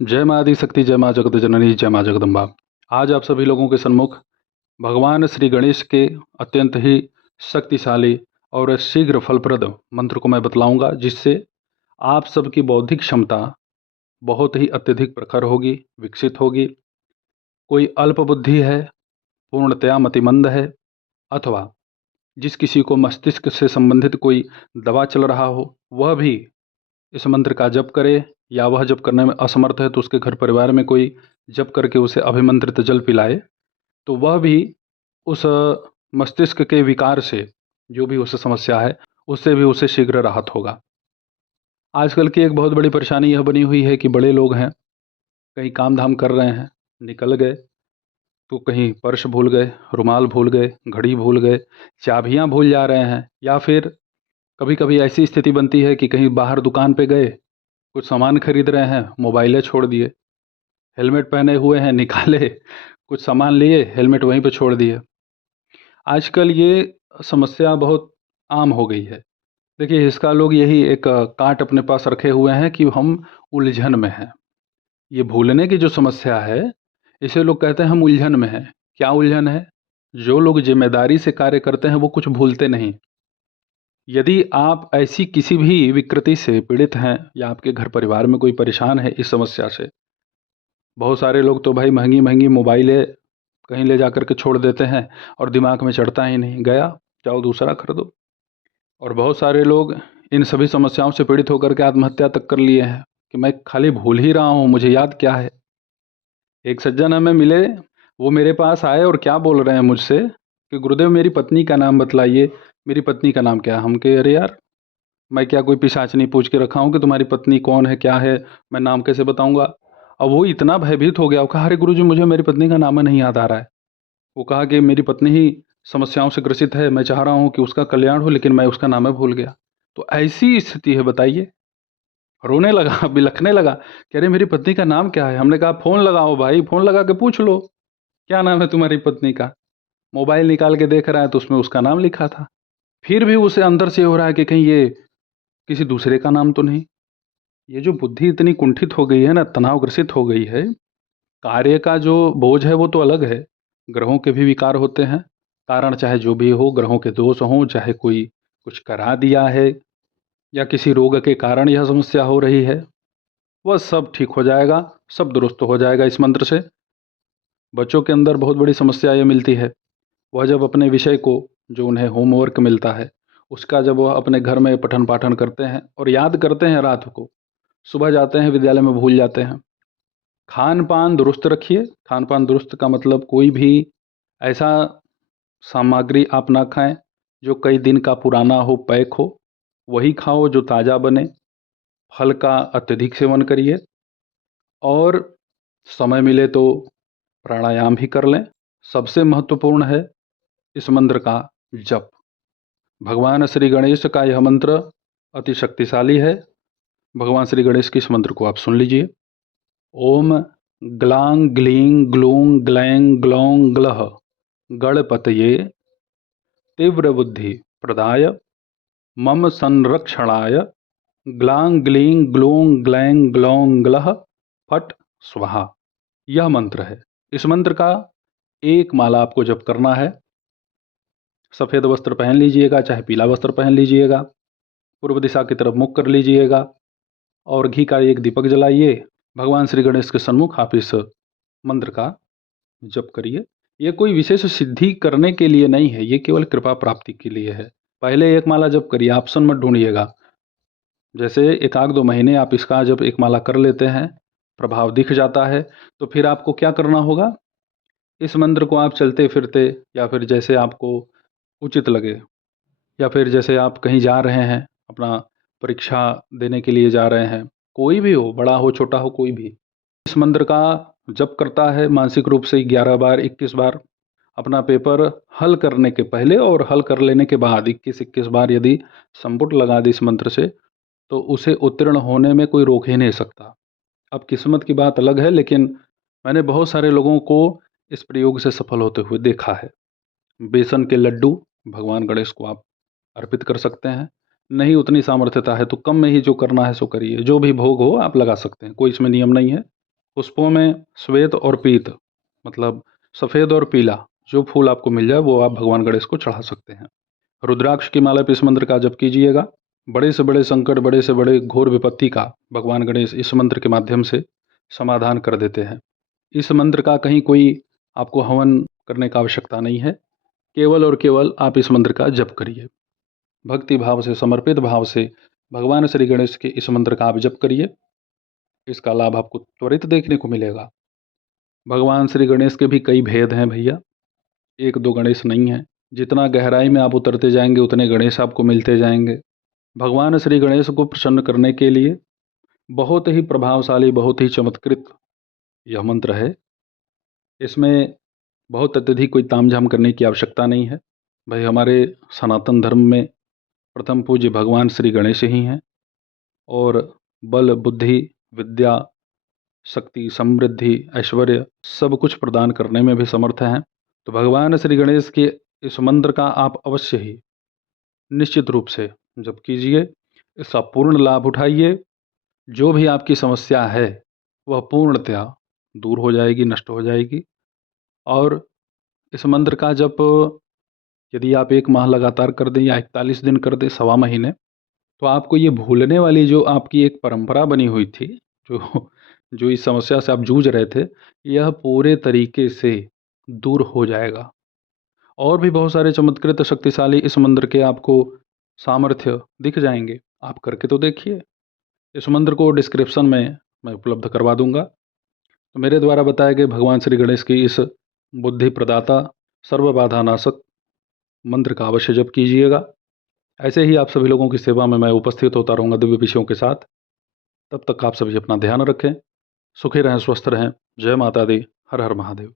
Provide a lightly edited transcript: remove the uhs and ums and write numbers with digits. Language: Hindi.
जय माँ आदिशक्ति, जय माँ जगत जननी, जय माँ जगदम्बा। आज आप सभी लोगों के सम्मुख भगवान श्री गणेश के अत्यंत ही शक्तिशाली और शीघ्र फलप्रद मंत्र को मैं बतलाऊंगा, जिससे आप सबकी बौद्धिक क्षमता बहुत ही अत्यधिक प्रखर होगी, विकसित होगी। कोई अल्प बुद्धि है, पूर्णतया मतिमंद है, अथवा जिस किसी को मस्तिष्क से संबंधित कोई दवा चल रहा हो, वह भी इस मंत्र का जप करे, या वह जप करने में असमर्थ है तो उसके घर परिवार में कोई जप करके उसे अभिमंत्रित जल पिलाए, तो वह भी उस मस्तिष्क के विकार से, जो भी उसे समस्या है, उससे भी उसे शीघ्र राहत होगा। आजकल की एक बहुत बड़ी परेशानी यह बनी हुई है कि बड़े लोग हैं, कहीं काम धाम कर रहे हैं, निकल गए तो कहीं पर्स भूल गए, रुमाल भूल गए, घड़ी भूल गए, चाबियां भूल जा रहे हैं, या फिर कभी कभी ऐसी स्थिति बनती है कि कहीं बाहर दुकान पे गए, कुछ सामान खरीद रहे हैं, मोबाइलें छोड़ दिए, हेलमेट पहने हुए हैं, निकाले, कुछ सामान लिए, हेलमेट वहीं पे छोड़ दिए। आजकल ये समस्या बहुत आम हो गई है। देखिए, इसका लोग यही एक काट अपने पास रखे हुए हैं कि हम उलझन में हैं। ये भूलने की जो समस्या है, इसे लोग कहते हैं हम उलझन में हैं। क्या उलझन है? जो लोग जिम्मेदारी से कार्य करते हैं वो कुछ भूलते नहीं। यदि आप ऐसी किसी भी विकृति से पीड़ित हैं, या आपके घर परिवार में कोई परेशान है इस समस्या से, बहुत सारे लोग तो भाई महंगी महंगी मोबाइलें कहीं ले जा कर के छोड़ देते हैं और दिमाग में चढ़ता ही नहीं, गया, जाओ दूसरा खरीदो। और बहुत सारे लोग इन सभी समस्याओं से पीड़ित होकर के आत्महत्या तक कर लिए हैं कि मैं खाली भूल ही रहा हूँ, मुझे याद क्या है। एक सज्जन हमें मिले, वो मेरे पास आए और क्या बोल रहे हैं मुझसे कि गुरुदेव मेरी पत्नी का नाम बतलाइए, मेरी पत्नी का नाम क्या है। हम कहे अरे यार, मैं क्या कोई पिशाचनी पूछ के रखा हूँ कि तुम्हारी पत्नी कौन है, क्या है, मैं नाम कैसे बताऊंगा। अब वो इतना भयभीत हो गया, वो कहा अरे गुरुजी मुझे मेरी पत्नी का नाम नहीं याद आ रहा है। वो कहा कि मेरी पत्नी ही समस्याओं से ग्रसित है, मैं चाह रहा हूँ कि उसका कल्याण हो, लेकिन मैं उसका नाम भूल गया। तो ऐसी स्थिति है, बताइए। रोने लगा, बिलखने लगा कि अरे मेरी पत्नी का नाम क्या है। हमने कहा फ़ोन लगाओ भाई, फ़ोन लगा के पूछ लो क्या नाम है तुम्हारी पत्नी का। मोबाइल निकाल के देख रहा है तो उसमें उसका नाम लिखा था। फिर भी उसे अंदर से हो रहा है कि कहीं ये किसी दूसरे का नाम तो नहीं। ये जो बुद्धि इतनी कुंठित हो गई है ना, तनावग्रसित हो गई है, कार्य का जो बोझ है वो तो अलग है, ग्रहों के भी विकार होते हैं। कारण चाहे जो भी हो, ग्रहों के दोष हों, चाहे कोई कुछ करा दिया है, या किसी रोग के कारण यह समस्या हो रही है, वह सब ठीक हो जाएगा, सब दुरुस्त हो जाएगा इस मंत्र से। बच्चों के अंदर बहुत बड़ी समस्या ये मिलती है, वह जब अपने विषय को, जो उन्हें होमवर्क मिलता है, उसका जब वह अपने घर में पठन पाठन करते हैं और याद करते हैं रात को, सुबह जाते हैं विद्यालय में भूल जाते हैं। खान पान दुरुस्त रखिए। खान पान दुरुस्त का मतलब कोई भी ऐसा सामग्री आप ना खाएं जो कई दिन का पुराना हो, पैक हो। वही खाओ जो ताज़ा बने। फल का अत्यधिक सेवन करिए, और समय मिले तो प्राणायाम भी कर लें। सबसे महत्वपूर्ण है इस मंत्र का जप। भगवान श्री गणेश का यह मंत्र अति शक्तिशाली है। भगवान श्री गणेश के इस मंत्र को आप सुन लीजिए। ओम ग्लां ग्लीं ग्लूं ग्लैं ग्लौं ग्लह गणपतये तीव्र बुद्धि प्रदाय मम संरक्षणाय ग्लां ग्लीं ग्लूं ग्लैं ग्लौं ग्लह फट स्वाहा। यह मंत्र है। इस मंत्र का एक माला आपको जप करना है। सफ़ेद वस्त्र पहन लीजिएगा, चाहे पीला वस्त्र पहन लीजिएगा, पूर्व दिशा की तरफ मुख कर लीजिएगा, और घी का एक दीपक जलाइए। भगवान श्री गणेश के सन्मुख आप इस मंत्र का जप करिए। ये कोई विशेष सिद्धि करने के लिए नहीं है, ये केवल कृपा प्राप्ति के लिए है। पहले एक माला जप करिए, ऑप्शन मत ढूंढिएगा। जैसे एक आध दो महीने आप इसका जब एक माला कर लेते हैं, प्रभाव दिख जाता है, तो फिर आपको क्या करना होगा, इस मंत्र को आप चलते फिरते, या फिर जैसे आपको उचित लगे, या फिर जैसे आप कहीं जा रहे हैं, अपना परीक्षा देने के लिए जा रहे हैं, कोई भी हो, बड़ा हो छोटा हो, कोई भी इस मंत्र का जप करता है मानसिक रूप से 11 बार, 21 बार, अपना पेपर हल करने के पहले और हल कर लेने के बाद 21-21 बार यदि संपुट लगा दे इस मंत्र से, तो उसे उत्तीर्ण होने में कोई रोक ही नहीं सकता। अब किस्मत की बात अलग है, लेकिन मैंने बहुत सारे लोगों को इस प्रयोग से सफल होते हुए देखा है। बेसन के लड्डू भगवान गणेश को आप अर्पित कर सकते हैं। नहीं उतनी सामर्थ्यता है तो कम में ही जो करना है सो करिए, जो भी भोग हो आप लगा सकते हैं, कोई इसमें नियम नहीं है। पुष्पों में श्वेत और पीत मतलब सफ़ेद और पीला जो फूल आपको मिल जाए वो आप भगवान गणेश को चढ़ा सकते हैं। रुद्राक्ष की माला पे इस मंत्र का जप कीजिएगा। बड़े से बड़े संकट, बड़े से बड़े घोर विपत्ति का भगवान गणेश इस मंत्र के माध्यम से समाधान कर देते हैं। इस मंत्र का कहीं कोई आपको हवन करने का आवश्यकता नहीं है, केवल और केवल आप इस मंत्र का जप करिए। भक्ति भाव से, समर्पित भाव से भगवान श्री गणेश के इस मंत्र का आप जप करिए। इसका लाभ आपको त्वरित देखने को मिलेगा। भगवान श्री गणेश के भी कई भेद हैं भैया, एक दो गणेश नहीं हैं। जितना गहराई में आप उतरते जाएंगे उतने गणेश आपको मिलते जाएंगे। भगवान श्री गणेश को प्रसन्न करने के लिए बहुत ही प्रभावशाली, बहुत ही चमत्कृत यह मंत्र है। इसमें बहुत अत्यधिक कोई तामझाम करने की आवश्यकता नहीं है। भाई हमारे सनातन धर्म में प्रथम पूज्य भगवान श्री गणेश ही हैं और बल, बुद्धि, विद्या, शक्ति, समृद्धि, ऐश्वर्य सब कुछ प्रदान करने में भी समर्थ हैं। तो भगवान श्री गणेश के इस मंत्र का आप अवश्य ही निश्चित रूप से जप कीजिए, इसका पूर्ण लाभ उठाइए। जो भी आपकी समस्या है वह पूर्णतया दूर हो जाएगी, नष्ट हो जाएगी। और इस मंत्र का जप यदि आप 1 माह लगातार कर दें या 41 दिन कर दें, सवा महीने, तो आपको ये भूलने वाली जो आपकी एक परंपरा बनी हुई थी, जो जो इस समस्या से आप जूझ रहे थे, यह पूरे तरीके से दूर हो जाएगा। और भी बहुत सारे चमत्कृत शक्तिशाली इस मंत्र के आपको सामर्थ्य दिख जाएंगे। आप करके तो देखिए। इस मंत्र को डिस्क्रिप्शन में मैं उपलब्ध करवा दूंगा। तो मेरे द्वारा बताए गए भगवान श्री गणेश की इस बुद्धि प्रदाता, सर्व बाधा नाशक मंत्र का अवश्य जप कीजिएगा। ऐसे ही आप सभी लोगों की सेवा में मैं उपस्थित होता रहूँगा दिव्य विषयों के साथ। तब तक आप सभी अपना ध्यान रखें, सुखी रहें, स्वस्थ रहें। जय माता दी। हर हर महादेव।